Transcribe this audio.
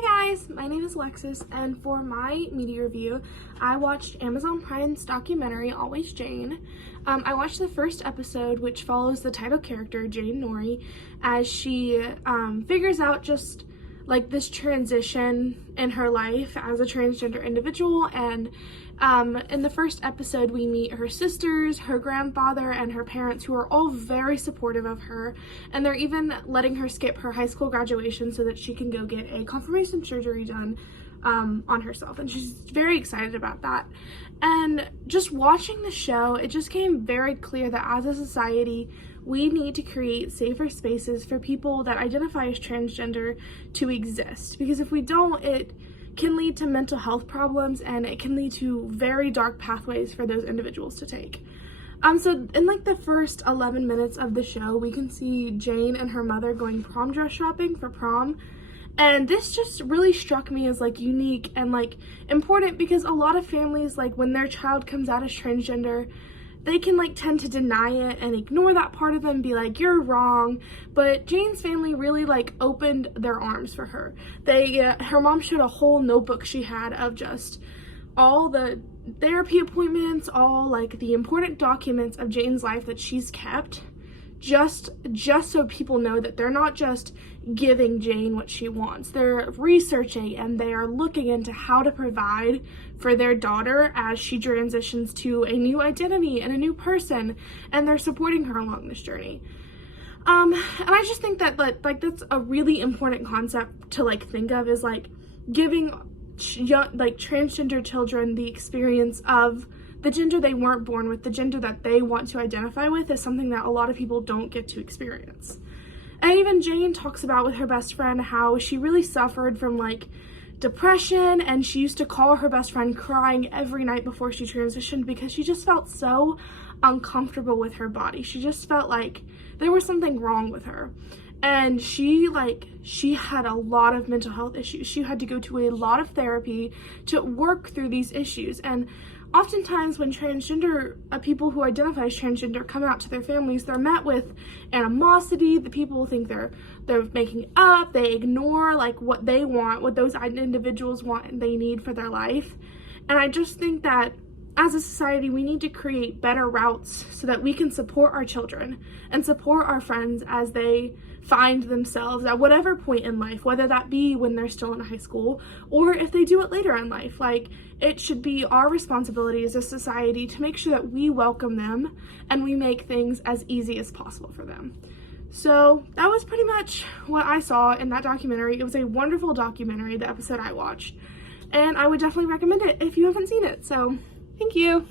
Hi guys, my name is Alexis, and for my media review, I watched Amazon Prime's documentary, Always Jane. I watched the first episode, which follows the title character, Jane Norrie, as she figures out just like this transition in her life as a transgender individual. And in the first episode, we meet her sisters, her grandfather, and her parents, who are all very supportive of her, and they're even letting her skip her high school graduation so that she can go get a confirmation surgery done on herself, and she's very excited about that. And just watching the show, it just came very clear that as a society, we need to create safer spaces for people that identify as transgender to exist, because if we don't, it can lead to mental health problems, and it can lead to very dark pathways for those individuals to take. So in like the first 11 minutes of the show, we can see Jane and her mother going prom dress shopping for prom. And this just really struck me as like unique and like important, because a lot of families, like when their child comes out as transgender, they can like tend to deny it and ignore that part of them and be like, you're wrong. But Jane's family really like opened their arms for her. Her mom showed a whole notebook she had of just all the therapy appointments, all like the important documents of Jane's life that she's kept, just so people know that they're not just giving Jane what she wants. They're researching and they are looking into how to provide for their daughter as she transitions to a new identity and a new person, and they're supporting her along this journey. And I just think that like that's a really important concept to like think of, is like giving transgender children the experience of the gender they weren't born with, the gender that they want to identify with, is something that a lot of people don't get to experience. And even Jane talks about with her best friend how she really suffered from like depression, and she used to call her best friend crying every night before she transitioned because she just felt so uncomfortable with her body. She just felt like there was something wrong with her. And she had a lot of mental health issues. She had to go to a lot of therapy to work through these issues. And oftentimes when people who identify as transgender come out to their families, they're met with animosity. The people think they're making up. They ignore like what they want, what those individuals want and they need for their life. And I just think that as a society, we need to create better routes so that we can support our children and support our friends as they find themselves at whatever point in life, whether that be when they're still in high school or if they do it later in life. Like, it should be our responsibility as a society to make sure that we welcome them and we make things as easy as possible for them. So that was pretty much what I saw in that documentary. It was a wonderful documentary, the episode I watched, and I would definitely recommend it if you haven't seen it. So thank you.